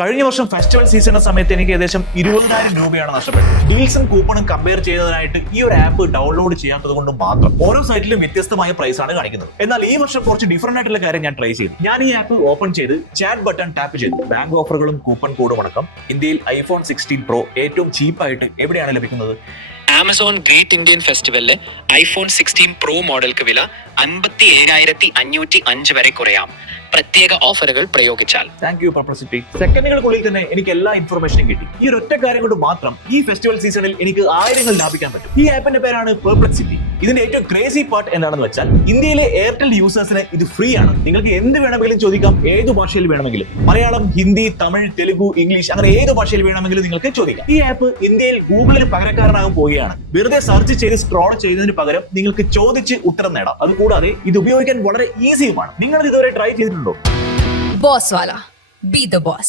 കഴിഞ്ഞ വർഷം ഫെസ്റ്റിവൽ സീസണിന്റെ സമയത്ത് എനിക്ക് ഏകദേശം 20,000 രൂപയാണ് നഷ്ടപ്പെട്ടത്. ഡീൽസും കൂപ്പണും കമ്പയർ ചെയ്യുന്നതിനായിട്ട് ഈ ഒരു ആപ്പ് ഡൗൺലോഡ് ചെയ്യാത്തത് കൊണ്ട് മാത്രം ഓരോ സൈറ്റിലും വ്യത്യസ്തമായ പ്രൈസ് ആണ് കാണിക്കുന്നത്. എന്നാൽ ഈ വർഷം കുറച്ച് ഡിഫറന്റ് ആയിട്ടുള്ള കാര്യം ഞാൻ ട്രൈ ചെയ്തു. ഞാൻ ഈ ആപ്പ് ഓപ്പൺ ചെയ്ത് ചാറ്റ് ബട്ടൺ ടാപ്പ് ചെയ്തു. ബാങ്ക് ഓഫറുകളും കൂപ്പൺ കോഡും അടക്കം ഇന്ത്യയിൽ iPhone 16 Pro ഏറ്റവും ചീപ്പായിട്ട് എവിടെയാണ് ലഭിക്കുന്നത്? ആമസോൺ ഗ്രേറ്റ് ഇന്ത്യൻ ഫെസ്റ്റിവലില് iPhone 16 Pro മോഡൽക്ക് വില 57,505 വരെ കുറയാം. പ്രത്യേക ഓഫറുകൾ പ്രയോഗിച്ചാൽ. Thank you publicity. സെക്കൻഡുകൾക്കുള്ളിൽ തന്നെ എനിക്ക് എല്ലാ ഇൻഫർമേഷനും കിട്ടി. ഈ ഒരു ഒറ്റ കാര്യം കൊണ്ട് മാത്രം ഈ ഫെസ്റ്റിവൽ സീസണിൽ എനിക്ക് ആയിരങ്ങൾ ലാഭിക്കാൻ പറ്റും. ഈ ആപ്പിന്റെ പേരാണ് പെർപ്ലെക്സിറ്റി. ഇതിന്റെ ഏറ്റവും ക്രേസി പാർട്ട് എന്താണെന്ന് വെച്ചാൽ ഇന്ത്യയിലെ എയർടെൽ യൂസേഴ്സിന് ഇത് ഫ്രീ ആണ്. നിങ്ങൾക്ക് എന്ത് വേണമെങ്കിലും ചോദിക്കാം, ഏത് ഭാഷയിൽ വേണമെങ്കിലും. മലയാളം, ഹിന്ദി, തമിഴ്, തെലുഗു, ഇംഗ്ലീഷ്, അങ്ങനെ ഏത് ഭാഷയിൽ വേണമെങ്കിലും നിങ്ങൾക്ക് ചോദിക്കാം. ഈ ആപ്പ് ഇന്ത്യയിൽ ഗൂഗിളിന് പകരക്കാരനാകാൻ പോവുകയാണ്. വെറുതെ സെർച്ച് ചെയ്ത് സ്ക്രോൾ ചെയ്യുന്നതിന് പകരം നിങ്ങൾക്ക് ചോദിച്ച് ഉത്തരം നേടാം. അതുകൂടാതെ ഇത് ഉപയോഗിക്കാൻ വളരെ ഈസിയുമാണ്. നിങ്ങൾ ഇതുവരെ ട്രൈ ചെയ്തിട്ടുണ്ടോ? Boss wala. Be the boss.